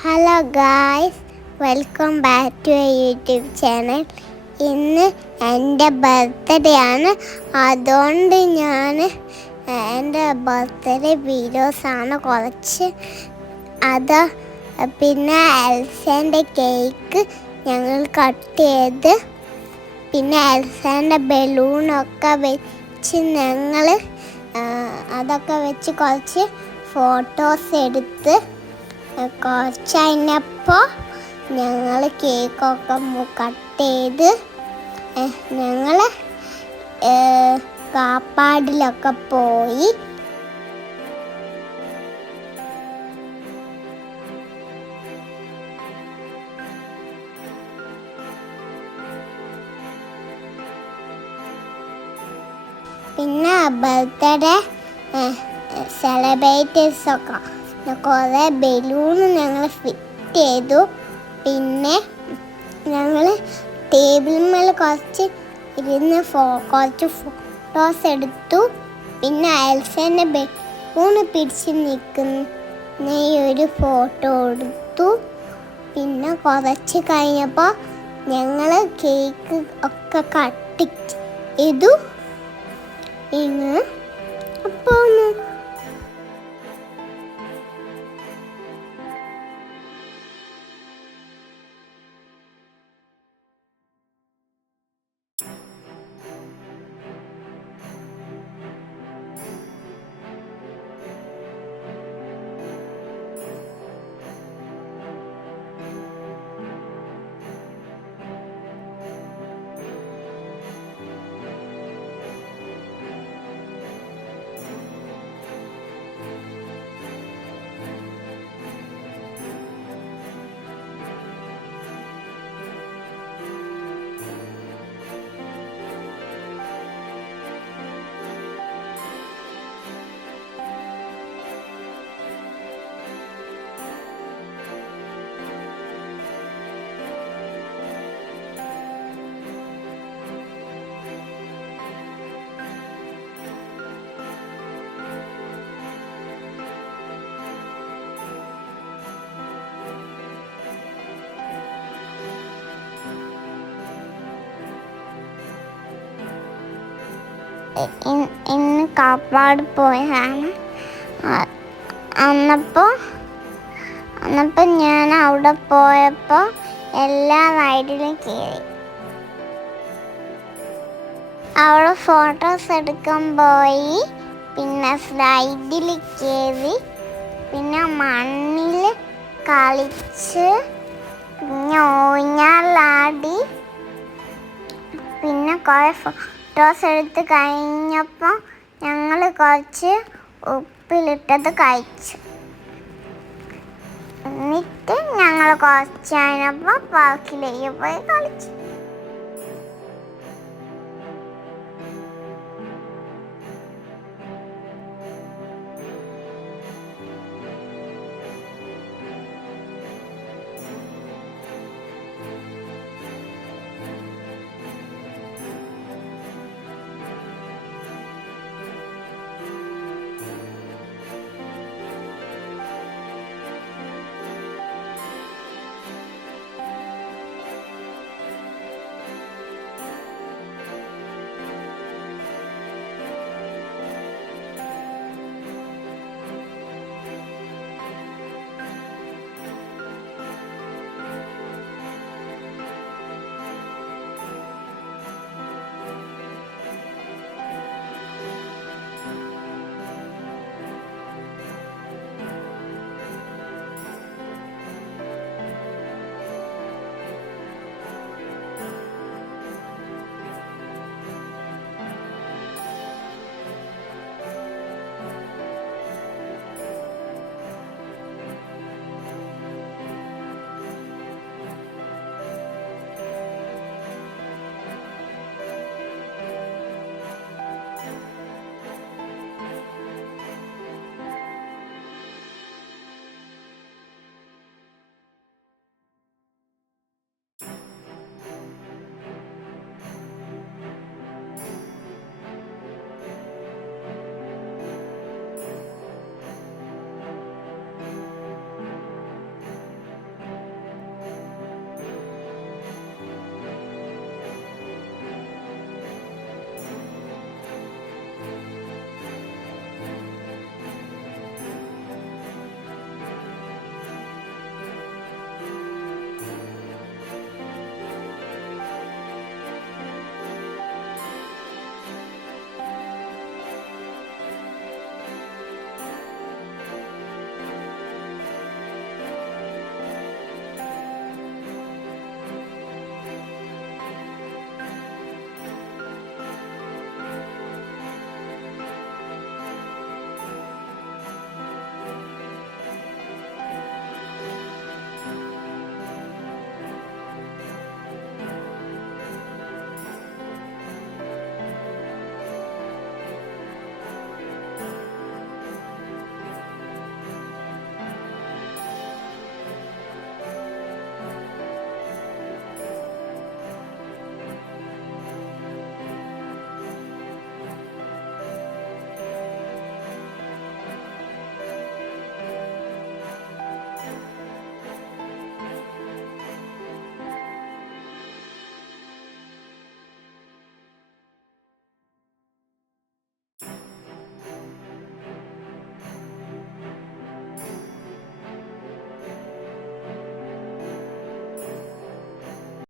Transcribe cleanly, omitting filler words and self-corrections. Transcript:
Hello guys, welcome back to a YouTube channel. ഇന്ന് എൻ്റെ birthday ആണ്. അതുകൊണ്ട് ഞാൻ എൻ്റെ ബർത്ത്ഡേ വീഡിയോസാണ് കുറച്ച്. അത് പിന്നെ എൽസേൻ്റെ കേക്ക് ഞങ്ങൾ കട്ട് ചെയ്ത്, പിന്നെ എൽസേൻ്റെ ബലൂണൊക്കെ വെച്ച് ഞങ്ങൾ അതൊക്കെ വെച്ച് കുറച്ച് ഫോട്ടോസ് എടുത്ത് കുറച്ച് കഴിഞ്ഞപ്പോൾ ഞങ്ങൾ കേക്കൊക്കെ കട്ട് ചെയ്ത് ഞങ്ങൾ കാപ്പാടിലൊക്കെ പോയി. പിന്നെ ബർത്ത്ഡേ സെലിബ്രേറ്റീവ്സൊക്കെ കുറേ ബലൂൺ ഞങ്ങൾ ഫിറ്റ് ചെയ്തു. പിന്നെ ഞങ്ങൾ ടേബിൾ മേൽ കുറച്ച് ഇരുന്ന് കുറച്ച് ഫോട്ടോസ് എടുത്തു. പിന്നെ എൽസേൻ്റെ ബലൂൺ പിടിച്ച് നിൽക്കുന്ന ഒരു ഫോട്ടോ എടുത്തു. പിന്നെ കുറച്ച് കഴിഞ്ഞപ്പോൾ ഞങ്ങൾ കേക്ക് ഒക്കെ കട്ട് ചെയ്തു. അപ്പോൾ ഇന്ന് കാപ്പാട് പോയതാണ്. അന്നപ്പോൾ ഞാൻ അവിടെ പോയപ്പോൾ എല്ലാ റൈഡിലും കയറി. അവിടെ ഫോട്ടോസ് എടുക്കാൻ പോയി. പിന്നെ സ്ലൈഡിൽ കയറി. പിന്നെ മണ്ണിൽ കളിച്ച്, പിന്നെ ഊഞ്ഞാലാടി. പിന്നെ കുറേ ഫോട്ടോസ് എടുത്ത് കഴിഞ്ഞപ്പോൾ ഞങ്ങൾ കുറച്ച് ഉപ്പിലിട്ടത് കഴിച്ചു. എന്നിട്ട് ഞങ്ങൾ കുറച്ച് കഴിഞ്ഞപ്പോൾ പാർക്കിലേക്ക് പോയി കളിച്ചു.